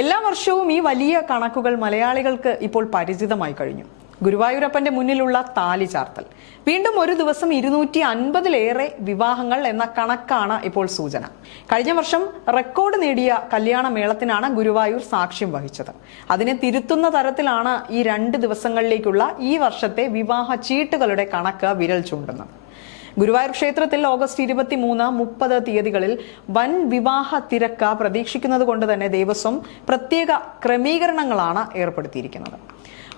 എല്ലാ വർഷവും ഈ വലിയ കണക്കുകൾ മലയാളികൾക്ക് ഇപ്പോൾ പരിചിതമായി കഴിഞ്ഞു. ഗുരുവായൂരപ്പന്റെ മുന്നിലുള്ള താലി ചാർത്തൽ. വീണ്ടും ഒരു ദിവസം 250-ലേറെ വിവാഹങ്ങൾ എന്ന കണക്കാണ് ഇപ്പോൾ സൂചന. കഴിഞ്ഞ വർഷം റെക്കോർഡ് നേടിയ കല്യാണമേളത്തിനാണ് ഗുരുവായൂർ സാക്ഷ്യം വഹിച്ചത്. അതിനെ തിരുത്തുന്ന തരത്തിലാണ് ഈ 2 ദിവസങ്ങളിലേക്കുള്ള ഈ വർഷത്തെ വിവാഹ ചീട്ടുകളുടെ കണക്ക് വിരൽ ചൂണ്ടുന്നത്. ഗുരുവായൂർ ക്ഷേത്രത്തിൽ ഓഗസ്റ്റ് 23, 30 തീയതികളിൽ വൻ വിവാഹ തിരക്ക് പ്രതീക്ഷിക്കുന്നത് കൊണ്ട് തന്നെ ദേവസ്വം പ്രത്യേക ക്രമീകരണങ്ങളാണ് ഏർപ്പെടുത്തിയിരിക്കുന്നത്.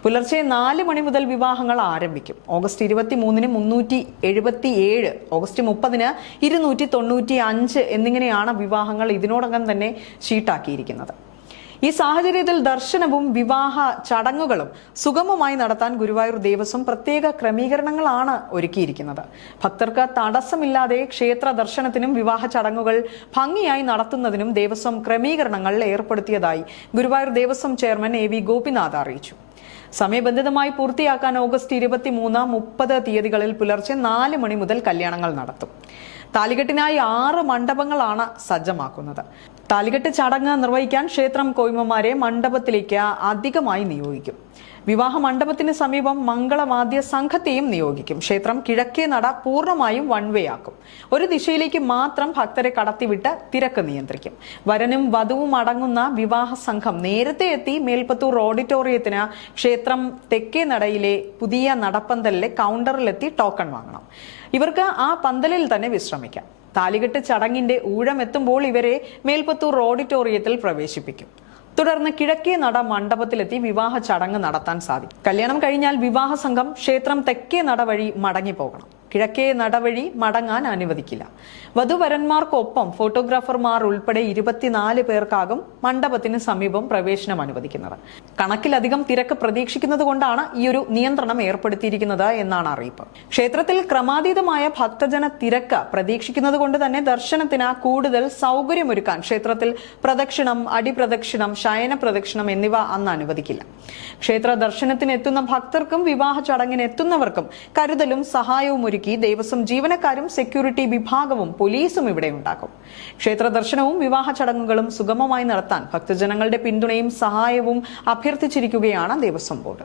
പുലർച്ചെ 4 മണി മുതൽ വിവാഹങ്ങൾ ആരംഭിക്കും. ഓഗസ്റ്റ് 23-ന് 377, ഓഗസ്റ്റ് 30-ന് 295 എന്നിങ്ങനെയാണ് വിവാഹങ്ങൾ ഇതിനോടകം തന്നെ ഷീട്ടാക്കിയിരിക്കുന്നത്. ഈ സാഹചര്യത്തിൽ ദർശനവും വിവാഹ ചടങ്ങുകളും സുഗമമായി നടത്താൻ ഗുരുവായൂർ ദേവസ്വം പ്രത്യേക ക്രമീകരണങ്ങളാണ് ഒരുക്കിയിരിക്കുന്നത്. ഭക്തർക്ക് തടസ്സമില്ലാതെ ക്ഷേത്ര ദർശനത്തിനും വിവാഹ ചടങ്ങുകൾ ഭംഗിയായി നടത്തുന്നതിനും ദേവസ്വം ക്രമീകരണങ്ങൾ ഏർപ്പെടുത്തിയതായി ഗുരുവായൂർ ദേവസ്വം ചെയർമാൻ AV ഗോപിനാഥ് അറിയിച്ചു. സമയബന്ധിതമായി പൂർത്തിയാക്കാൻ ഓഗസ്റ്റ് 23, 30 തീയതികളിൽ പുലർച്ചെ 4 മണി മുതൽ കല്യാണങ്ങൾ നടത്തും. താലികെട്ടിനായി 6 മണ്ഡപങ്ങളാണ് സജ്ജമാക്കുന്നത്. താലികെട്ട് ചടങ്ങ് നിർവഹിക്കാൻ ക്ഷേത്രം കോയിമ്മമാരെ മണ്ഡപത്തിലേക്ക് അധികമായി നിയോഗിക്കും. വിവാഹ മണ്ഡപത്തിന് സമീപം മംഗളവാദ്യ സംഘത്തെയും നിയോഗിക്കും. ക്ഷേത്രം കിഴക്കേ നട പൂർണ്ണമായും വൺ വേ ആക്കും. ഒരു ദിശയിലേക്ക് മാത്രം ഭക്തരെ കടത്തിവിട്ട് തിരക്ക് നിയന്ത്രിക്കും. വരനും വധുവും അടങ്ങുന്ന വിവാഹ സംഘം നേരത്തെ എത്തി മേൽപ്പത്തൂർ ഓഡിറ്റോറിയത്തിന് ക്ഷേത്രം തെക്കേ നടയിലെ പുതിയ നടപ്പന്തലിലെ കൗണ്ടറിലെത്തി ടോക്കൺ വാങ്ങണം. ഇവർക്ക് ആ പന്തലിൽ തന്നെ വിശ്രമിക്കാം. താലികെട്ട് ചടങ്ങിന്റെ ഊഴമെത്തുമ്പോൾ ഇവരെ മേൽപ്പത്തൂർ ഓഡിറ്റോറിയത്തിൽ പ്രവേശിപ്പിക്കും. തുടർന്ന് കിഴക്കേ നട മണ്ഡപത്തിലെത്തി വിവാഹ ചടങ്ങ് നടത്താൻ സാധിക്കും. കല്യാണം കഴിഞ്ഞാൽ വിവാഹ സംഘം ക്ഷേത്രം തെക്കേ നട വഴി മടങ്ങിപ്പോകണം. കിഴക്കേ നട വഴി മടങ്ങാൻ അനുവദിക്കില്ല. വധുവരന്മാർക്കൊപ്പം ഫോട്ടോഗ്രാഫർമാർ ഉൾപ്പെടെ 24 പേർക്കാകും മണ്ഡപത്തിന് സമീപം പ്രവേശനം അനുവദിക്കുന്നത്. കണക്കിലധികം തിരക്ക് പ്രതീക്ഷിക്കുന്നത് കൊണ്ടാണ് ഈ ഒരു നിയന്ത്രണം ഏർപ്പെടുത്തിയിരിക്കുന്നത് എന്നാണ് അറിയിപ്പ്. ക്ഷേത്രത്തിൽ ക്രമാതീതമായ ഭക്തജന തിരക്ക് പ്രതീക്ഷിക്കുന്നത് കൊണ്ട് തന്നെ ദർശനത്തിന് കൂടുതൽ സൗകര്യമൊരുക്കാൻ ക്ഷേത്രത്തിൽ പ്രദക്ഷിണം, അടിപ്രദക്ഷിണം, ശയന പ്രദക്ഷിണം എന്നിവ അന്ന് അനുവദിക്കില്ല. ക്ഷേത്ര ദർശനത്തിന് എത്തുന്ന ഭക്തർക്കും വിവാഹ ചടങ്ങിന് എത്തുന്നവർക്കും കരുതലും സഹായവും ഒരുക്കി ദേവസ്വം ജീവനക്കാരും സെക്യൂരിറ്റി വിഭാഗവും പോലീസും ഇവിടെ ഉണ്ടാക്കും. ക്ഷേത്ര ദർശനവും വിവാഹ ചടങ്ങുകളും സുഗമമായി നടത്താൻ ഭക്തജനങ്ങളുടെ പിന്തുണയും സഹായവും അഭ്യർത്ഥിച്ചിരിക്കുകയാണ് ദേവസ്വം ബോർഡ്.